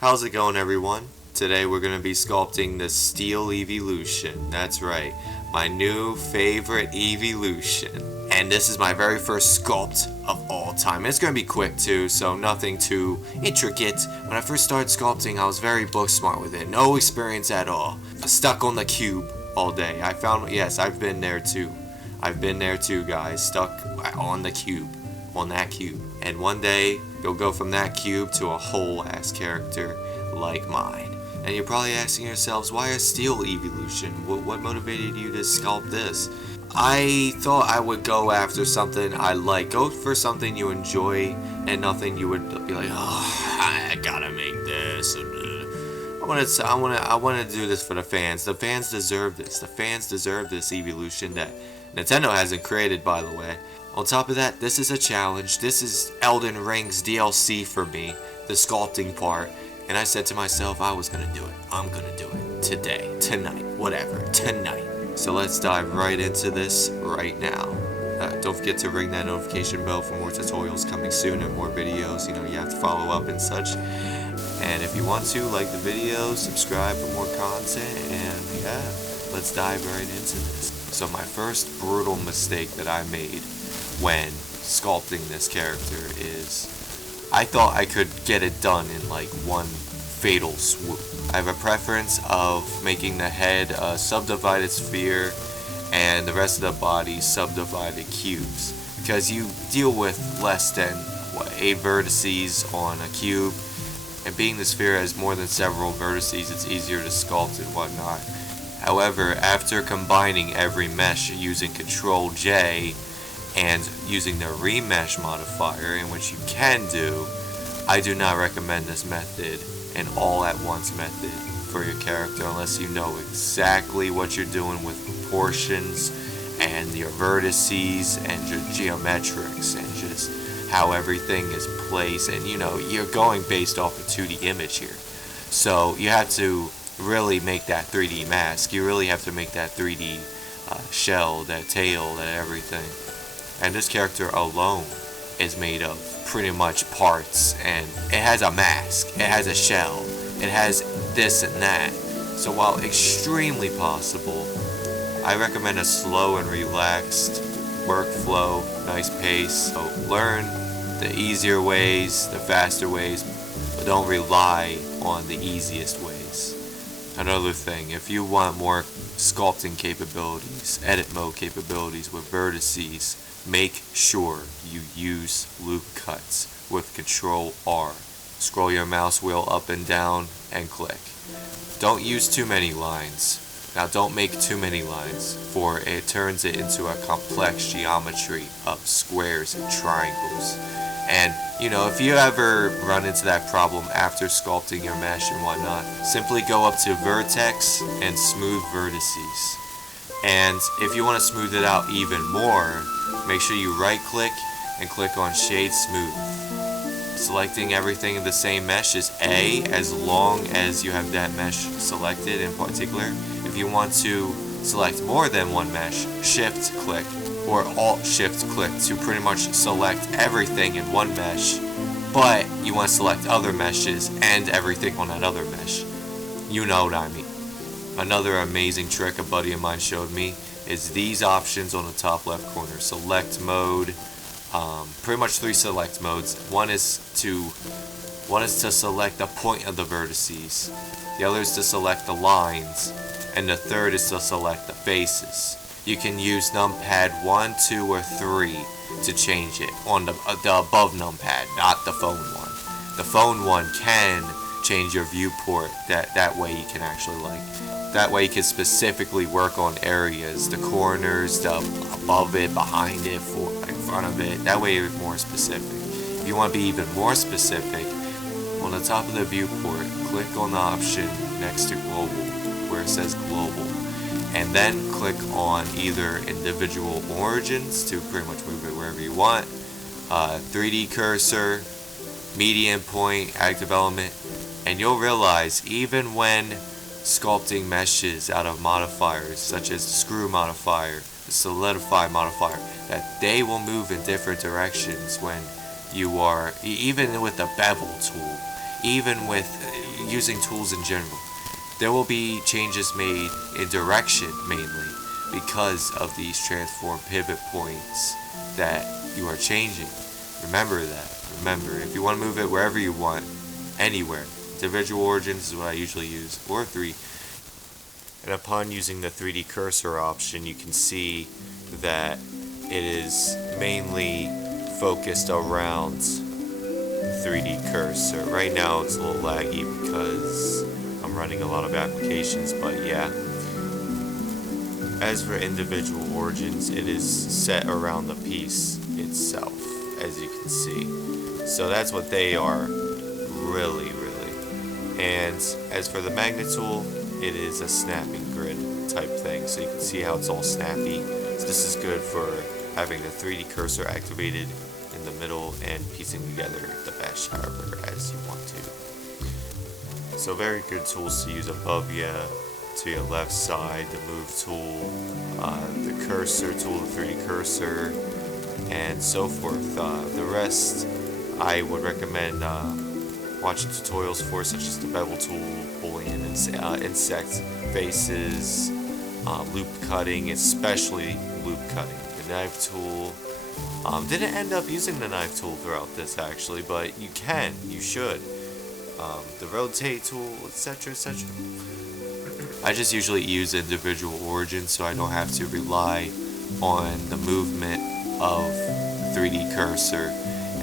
How's it going, everyone? Today we're going to be sculpting the steel Eeveelution. That's right, my new favorite Eeveelution. And this is my very first sculpt of all time. It's going to be quick too, so nothing too intricate. When I first started sculpting, I was very book smart with it. No experience at all. Stuck on the cube all day. I found, yes, I've been there too. I've been there too, guys. Stuck on the cube. On that cube. And one day, you'll go from that cube to a whole ass character like mine. And you're probably asking yourselves, why a steel Eeveelution? What motivated you to sculpt this? I thought I would go after something I like. Go for something you enjoy and nothing you would be like, oh, I gotta make this. I want to do this for the fans. The fans deserve this. The fans deserve this Eeveelution that Nintendo hasn't created, by the way. On top of that, this is a challenge. This is Elden Ring's DLC for me, the sculpting part. And I said to myself, I was gonna do it. I'm gonna do it. Today, tonight, whatever, tonight. So let's dive right into this right now. Don't forget to ring that notification bell for more tutorials coming soon and more videos. You know, you have to follow up and such. And if you want to, like the video, subscribe for more content, and yeah, let's dive right into this. So my first brutal mistake that I made when sculpting this character is I thought I could get it done in like one fatal swoop. I have a preference of making the head a subdivided sphere and the rest of the body subdivided cubes, because you deal with less than 8 vertices on a cube, and being the sphere has more than several vertices, it's easier to sculpt and whatnot. However, after combining every mesh using Control J and using the remesh modifier, in which you can do, I do not recommend this method, an all at once method for your character, unless you know exactly what you're doing with proportions and your vertices and your geometrics and just how everything is placed, and you know, you're going based off a 2D image here. So you have to really make that 3D mask. You really have to make that 3D shell, that tail, that everything. And this character alone is made of pretty much parts, and it has a mask, it has a shell, it has this and that. So while extremely possible, I recommend a slow and relaxed workflow, nice pace. So learn the easier ways, the faster ways, but don't rely on the easiest ways. Another thing, if you want more sculpting capabilities, edit mode capabilities with vertices, make sure you use loop cuts with Control R. Scroll your mouse wheel up and down and click. Don't use too many lines. Now don't make too many lines, for it turns it into a complex geometry of squares and triangles. And you know, if you ever run into that problem after sculpting your mesh and whatnot, simply go up to vertex and smooth vertices. And if you want to smooth it out even more, make sure you right click and click on Shade Smooth. Selecting everything in the same mesh is A, as long as you have that mesh selected in particular. If you want to select more than one mesh, Shift click or Alt Shift click to pretty much select everything in one mesh, but you want to select other meshes and everything on that other mesh. You know what I mean. Another amazing trick a buddy of mine showed me is these options on the top left corner. Select mode, pretty much 3 select modes. One is to select the point of the vertices, the other is to select the lines, and the third is to select the faces. You can use numpad 1, 2, or 3 to change it on the above numpad, not the phone one. The phone one can change your viewport. That way you can actually that way you can specifically work on areas, the corners, the above it, behind it, in front of it. That way you're more specific. If you want to be even more specific, on the top of the viewport, click on the option next to global, where it says global, and then click on either individual origins to pretty much move it wherever you want, 3D cursor, median point, active element, and you'll realize even when sculpting meshes out of modifiers such as the screw modifier, the solidify modifier, that they will move in different directions when you are, even with the bevel tool, even with using tools in general. There will be changes made in direction mainly because of these transform pivot points that you are changing. Remember that. Remember, if you want to move it wherever you want, anywhere, individual origins is what I usually use, or 3. And upon using the 3D cursor option, you can see that it is mainly focused around 3D cursor. Right now it's a little laggy because I'm running a lot of applications, but yeah. As for individual origins, it is set around the piece itself, as you can see. So that's what they are, really. And as for the magnet tool, it is a snapping grid type thing, so you can see how it's all snappy. So this is good for having the 3D cursor activated in the middle and piecing together the mesh however as you want to. So very good tools to use above you, to your left side, the move tool, the cursor tool, the 3D cursor, and so forth. The rest I would recommend watching tutorials for, such as the bevel tool, boolean, insect faces, loop cutting, especially loop cutting. The knife tool. Didn't end up using the knife tool throughout this actually, but you can, you should. The rotate tool, etc. I just usually use individual origins so I don't have to rely on the movement of 3D cursor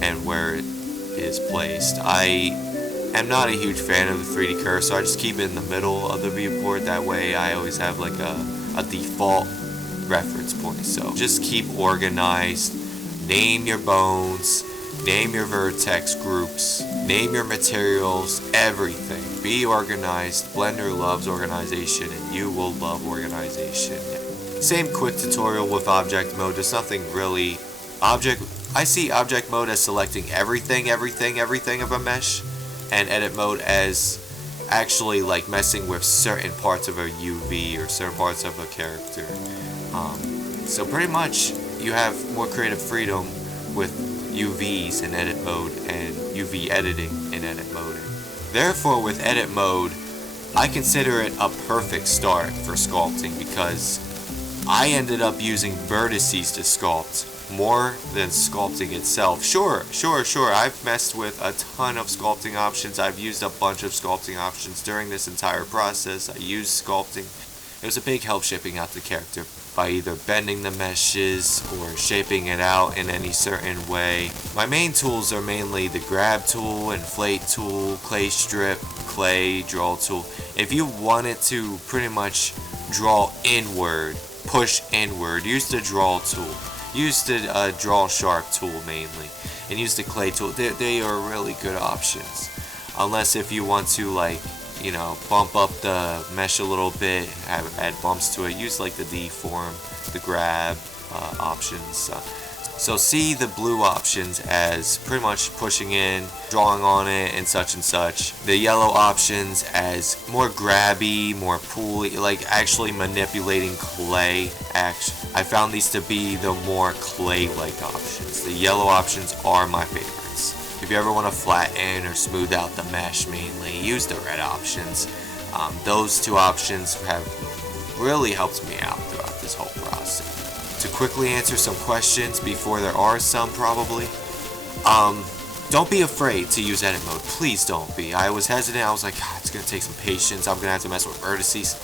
and where it is placed. I am not a huge fan of the 3D cursor. I just keep it in the middle of the viewport. That way I always have like a default reference point. So just keep organized. Name your bones, name your vertex groups, name your materials, everything. Be organized. Blender loves organization and you will love organization. Same quick tutorial with object mode. There's nothing really I see object mode as selecting everything of a mesh, and edit mode as actually like messing with certain parts of a UV or certain parts of a character. So pretty much you have more creative freedom with UVs in edit mode and UV editing in edit mode. Therefore, with edit mode, I consider it a perfect start for sculpting because I ended up using vertices to sculpt more than sculpting itself. Sure, I've messed with a ton of sculpting options. I've used a bunch of sculpting options during this entire process. I used sculpting. It was a big help shaping out the character by either bending the meshes or shaping it out in any certain way. My main tools are mainly the grab tool, inflate tool, clay strip, clay, draw tool. If you wanted to pretty much draw inward, push inward, use the draw tool. Use the draw sharp tool mainly, and use the clay tool. They are really good options. Unless if you want to, like, you know, bump up the mesh a little bit, add bumps to it, use like the deform, the grab options. So see the blue options as pretty much pushing in, drawing on it, and such. The yellow options as more grabby, more pooly, like actually manipulating clay. I found these to be the more clay-like options. The yellow options are my favorites. If you ever want to flatten or smooth out the mesh mainly, use the red options. Those two options have really helped me out throughout this whole process. To quickly answer some questions before there are some probably, don't be afraid to use edit mode. Please don't be. I was hesitant. I was like, God, it's going to take some patience. I'm going to have to mess with vertices.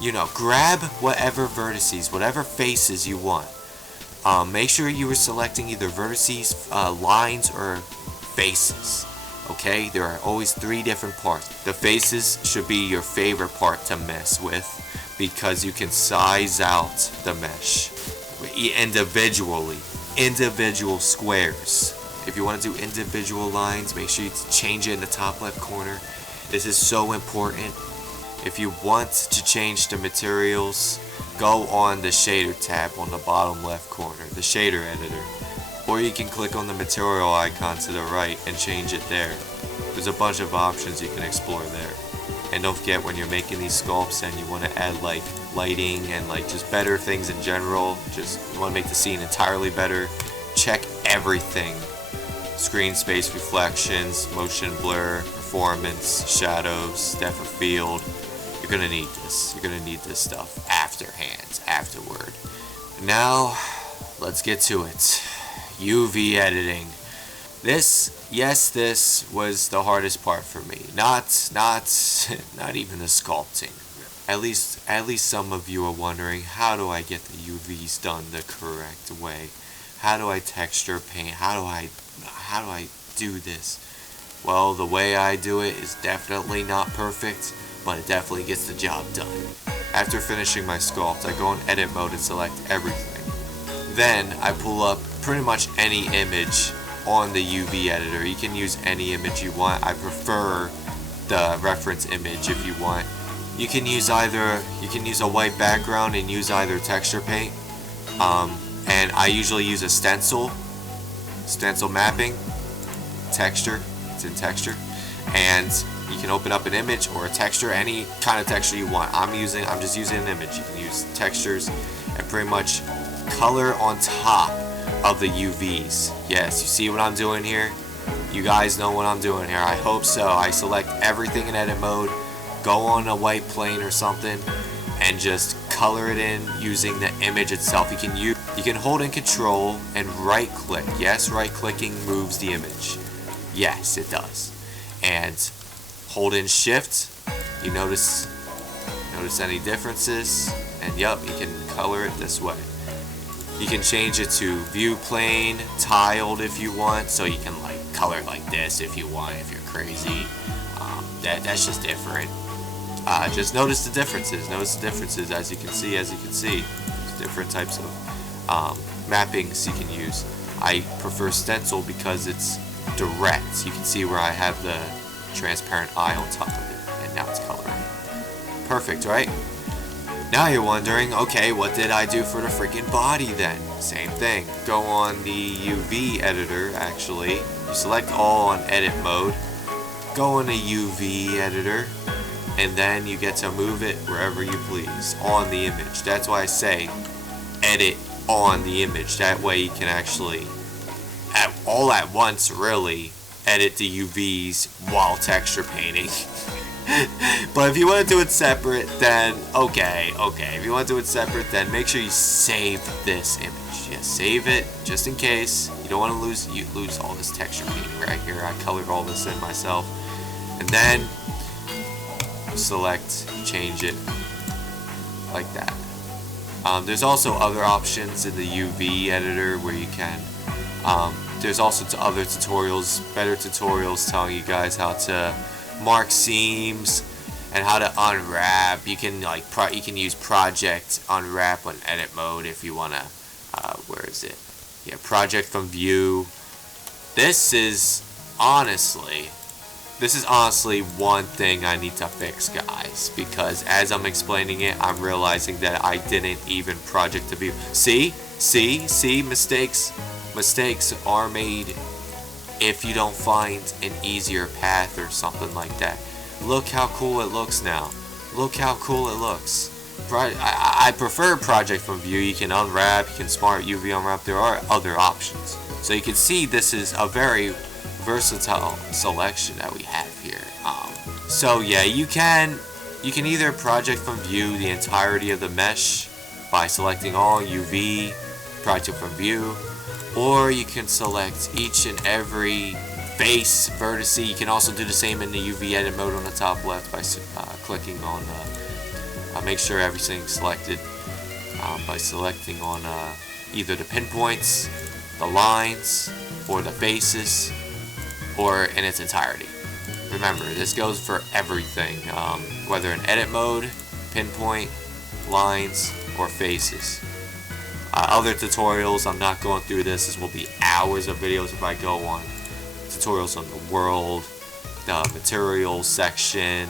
You know, grab whatever vertices, whatever faces you want. Make sure you are selecting either vertices, lines, or faces. Okay, there are always 3 different parts. The faces should be your favorite part to mess with because you can size out the mesh individually, individual squares. If you want to do individual lines, make sure you change it in the top left corner. This is so important. If you want to change the materials, go on the shader tab on the bottom left corner, the shader editor. Or you can click on the material icon to the right and change it there. There's a bunch of options you can explore there. And don't forget, when you're making these sculpts and you want to add like lighting and like just better things in general, just you want to make the scene entirely better, check everything. Screen space reflections, motion blur, performance, shadows, depth of field. You're gonna need this. You're gonna need this stuff afterward. Now, let's get to it. UV editing. This was the hardest part for me. Not even the sculpting. At least some of you are wondering, how do I get the UVs done the correct way? How do I texture paint? How do I do this? Well, the way I do it is definitely not perfect, but it definitely gets the job done. After finishing my sculpt, I go in edit mode and select everything. Then I pull up pretty much any image on the UV editor. You can use any image you want. I prefer the reference image if you want. You can use a white background and use either texture paint. And I usually use a stencil mapping, texture, it's in texture. And you can open up an image or a texture, any kind of texture you want. I'm just using an image. You can use textures and pretty much color on top of the UVs. Yes, you see what I'm doing here? You guys know what I'm doing here. I hope so. I select everything in edit mode, go on a white plane or something, and just color it in using the image itself. You can hold in control and right click. Yes, right clicking moves the image. Yes, it does. And hold in shift. You notice any differences? And yep, you can color it this way. You can change it to view plane, tiled if you want, so you can like color it like this if you want, if you're crazy. That's just different. Just notice the differences. As you can see. There's different types of mappings you can use. I prefer stencil because it's direct. You can see where I have the transparent eye on top of it, and now it's coloring. Perfect, right? Now you're wondering, okay, what did I do for the freaking body then? Same thing. Go on the UV editor, actually. You select all on edit mode. Go in a UV editor, and then you get to move it wherever you please on the image. That's why I say edit on the image. That way you can actually, all at once really, edit the UVs while texture painting. But if you want to do it separate, then okay. If you want to do it separate, then make sure you save this image. Yeah, save it just in case. You don't want to lose all this texture painting right here. I colored all this in myself. And then select, change it like that. There's also other options in the UV editor where you can. There's also other tutorials, better tutorials telling you guys how to mark seams and how to unwrap. You can you can use project unwrap on edit mode if you wanna. Where is it? Yeah, project from view. This is honestly one thing I need to fix, guys, because as I'm explaining it, I'm realizing that I didn't even project to view. See, mistakes are made if you don't find an easier path or something like that. Look how cool it looks now. Look how cool it looks. I prefer project from view. You can unwrap, you can smart UV unwrap. There are other options. So you can see this is a very versatile selection that we have here. So yeah, you can either project from view the entirety of the mesh by selecting all UV, project from view, or you can select each and every face vertice. You can also do the same in the UV edit mode on the top left by clicking on make sure everything's selected by selecting on either the pinpoints, the lines, or the faces, or in its entirety. Remember, this goes for everything, whether in edit mode, pinpoint, lines, or faces. Other tutorials, I'm not going through this. This will be hours of videos if I go on. Tutorials on the world, the materials section.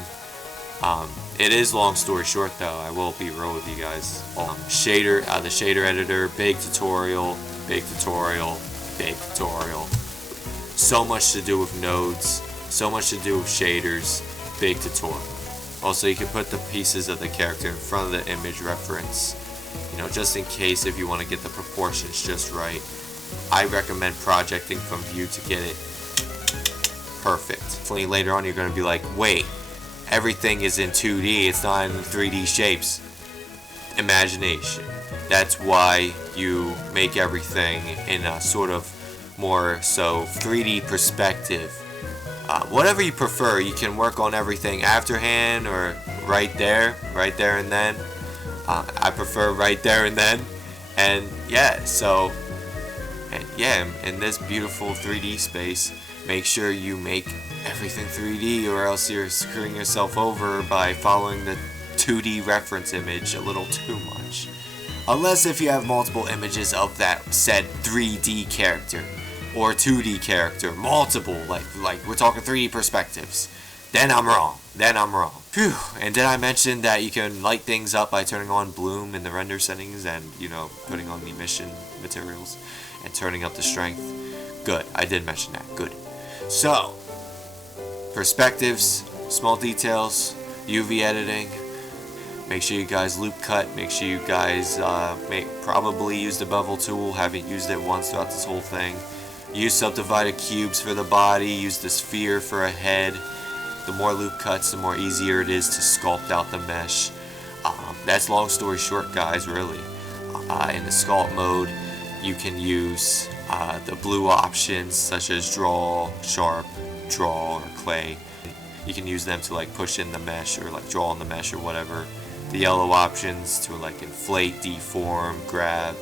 It is long story short though, I will be real with you guys. The shader editor, big tutorial. So much to do with nodes, so much to do with shaders, big tutorial. Also, you can put the pieces of the character in front of the image reference, just in case if you want to get the proportions just right. I recommend projecting from view to get it perfect. Definitely later on you're going to be like, wait, everything is in 2D, it's not in 3D shapes. Imagination. That's why you make everything in a sort of more so 3D perspective. Whatever you prefer, you can work on everything afterhand or right there and then. I prefer right there and then. And yeah, so in this beautiful 3D space, make sure you make everything 3D, or else you're screwing yourself over by following the 2D reference image a little too much. Unless if you have multiple images of that said 3D character or 2D character, multiple, like we're talking 3D perspectives, then I'm wrong. Phew. And did I mention that you can light things up by turning on bloom in the render settings and, putting on the emission materials and turning up the strength? Good. I did mention that. Good. So, perspectives, small details, UV editing. Make sure you guys loop cut. Make sure you guys probably use the bevel tool. Haven't used it once throughout this whole thing. Use subdivided cubes for the body. Use the sphere for a head. The more loop cuts, the more easier it is to sculpt out the mesh. That's long story short, guys, really. In the sculpt mode, you can use the blue options such as draw, sharp, draw, or clay. You can use them to like push in the mesh or like draw on the mesh or whatever. The yellow options to like inflate, deform, grab,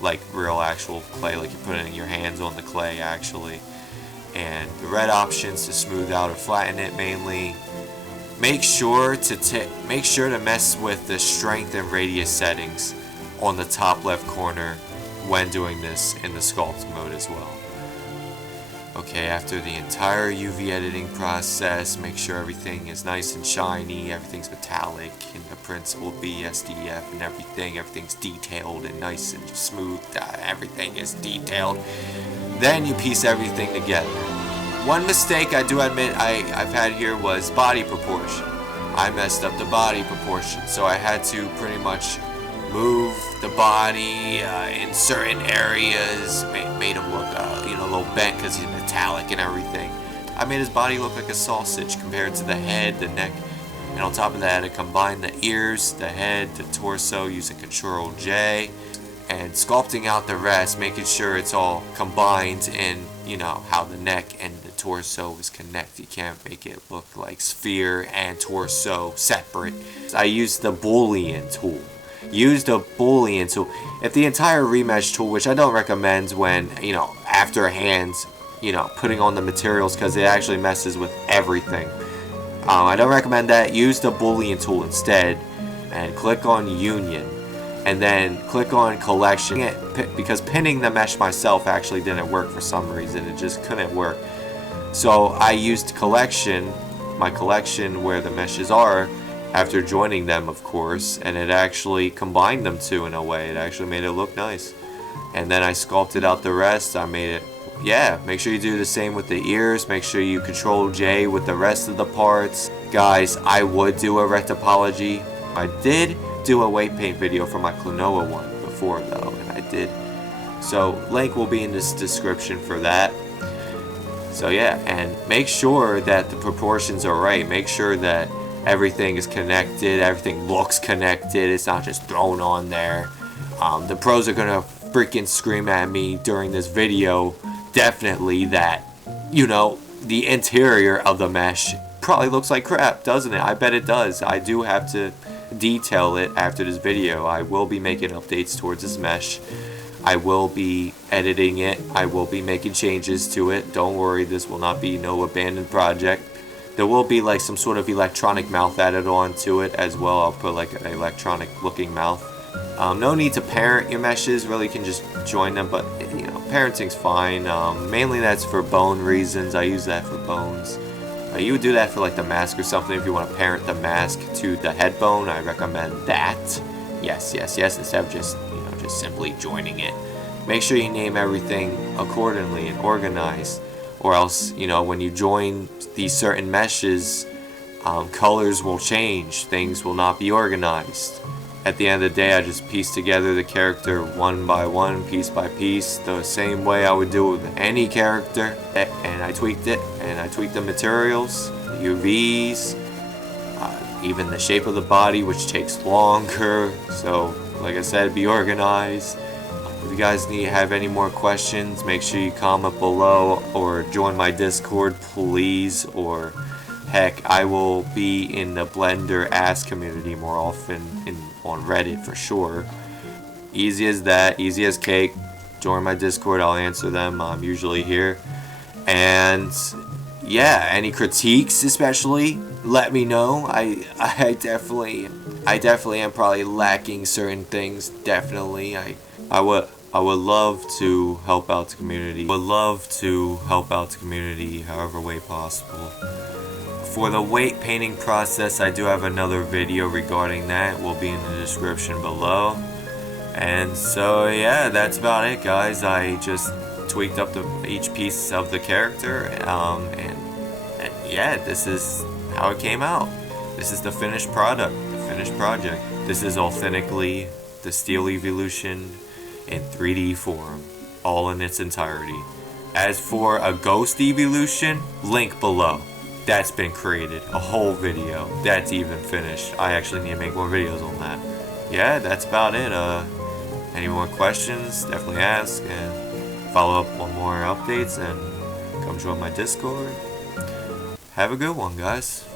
like real actual clay, like you're putting your hands on the clay actually. And the red options to smooth out or flatten it mainly. Make sure to mess with the strength and radius settings on the top left corner when doing this in the sculpt mode as well. Okay, after the entire UV editing process, make sure everything is nice and shiny, everything's metallic, and the prints will be SDF and everything's detailed and nice and smooth, everything is detailed. Then you piece everything together. One mistake I do admit I've had here was body proportion. I messed up the body proportion, so I had to pretty much move the body in certain areas, made him look a little bent because he's metallic and everything. I made his body look like a sausage compared to the head, the neck, and on top of that I combined the ears, the head, the torso using Control J, and sculpting out the rest, making sure it's all combined in, how the neck and the torso is connected. You can't make it look like sphere and torso separate. I used the Boolean tool. If the entire remesh tool, which I don't recommend when, after hands, putting on the materials because it actually messes with everything. I don't recommend that. Use the Boolean tool instead and click on Union. And then click on collection, because pinning the mesh myself actually didn't work for some reason. It just couldn't work. So I used collection, my collection where the meshes are, after joining them, of course, and it actually combined them two in a way. It actually made it look nice. And then I sculpted out the rest. I made it, make sure you do the same with the ears. Make sure you Control J with the rest of the parts. Guys, I would do a rectopology. I did do a weight paint video for my Klonoa one before though, and I did. So link will be in this description for that. So yeah, and make sure that the proportions are right. Make sure that everything is connected, everything looks connected, it's not just thrown on there. The pros are gonna freaking scream at me during this video, definitely, that, the interior of the mesh probably looks like crap, doesn't it? I bet it does. I do have to detail it after this video. I will be making updates towards this mesh. I will be editing it. I will be making changes to it. Don't worry, this will not be no abandoned project. There will be like some sort of electronic mouth added on to it as well. I'll put like an electronic looking mouth. No need to parent your meshes, really you can just join them, but parenting's fine. Mainly that's for bone reasons. I use that for bones. You would do that for like the mask or something if you want to parent the mask to the head bone. I recommend that. Yes, instead of just simply joining it. Make sure you name everything accordingly and organize, or else when you join these certain meshes, colors will change, things will not be organized, At the end of the day, I just pieced together the character one by one, piece by piece, the same way I would do it with any character. And I tweaked it, and I tweaked the materials, the UVs, even the shape of the body, which takes longer. So, like I said, be organized. If you guys have any more questions, make sure you comment below or join my Discord, please. Or heck, I will be in the Blender Ask community more often on Reddit for sure. Easy as that, easy as cake. Join my Discord, I'll answer them. I'm usually here. And yeah, any critiques especially, let me know. I definitely am probably lacking certain things. Definitely. I would love to help out the community. However way possible. For the weight painting process, I do have another video regarding that. It will be in the description below. And so yeah, that's about it, guys. I just tweaked up each piece of the character, and yeah, this is how it came out. This is the finished product, the finished project. This is authentically the Steel Eeveelution in 3D form, all in its entirety. As for a Ghost Eeveelution, link below. That's been created, a whole video. That's even finished. I actually need to make more videos on that. Yeah, that's about it. Any more questions, definitely ask, and follow up on more updates, and come join my Discord. Have a good one, guys.